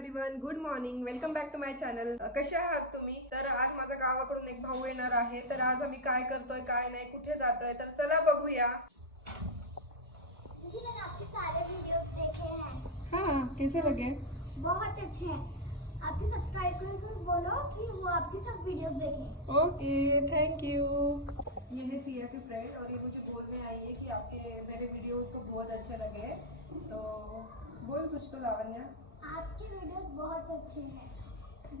Everyone, good morning. Welcome back to my channel. कसे आहात तुम्ही? तर आज माझा गावाकडून एक भाऊ येणार आहे. तर आज आम्ही काय करतोय, काय नाही, कुठे जातोय, तर चला बघूया. दीदी मैंने आपके सारे वीडियोस देखे हैं। हाँ, कैसे लगे? बहुत अच्छे हैं। आपके सब्सक्राइबर को बोलो कि वो आपकी सब वीडियोस देखें। Okay, thank you. ये है सिया की फ्रेंड और ये मुझे बोलने आई है कि आपके मेरे वीडियोस को बहुत अच्छे लगे. तो बोल कुछ तो लावण्या. आपके वीडियोस बहुत अच्छे हैं।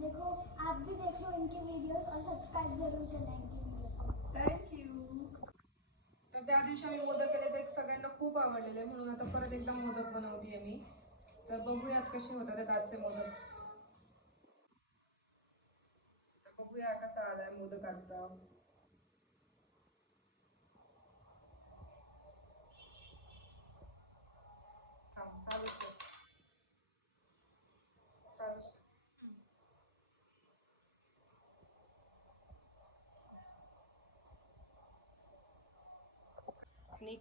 देखो आप भी देख लो इनके वीडियोस और सब्सक्राइब जरूर करना इनके वीडियो को। Thank you. तर त्या दिवशी आम्ही मोदक केले ते सगळ्यांना खूप आवडलेले, म्हणून आता परत एकदा मोदक बनवतीये मी. तर बघूयात कसे होतात ते आजचे मोदक. तर बघूया कसा आलाय मोदक आजचा. चालूच ठेव. चालूच ठेव. आणि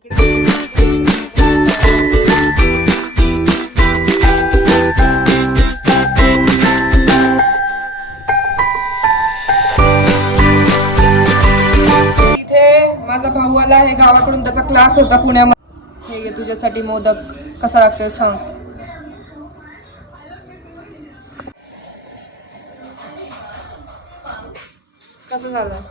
इथे माझा भाऊ आला आहे गावाकडून, त्याचा क्लास होता पुण्यामध्ये. हे घे तुझ्यासाठी मोदक. कसा लागतोय सांग. कसं झालं?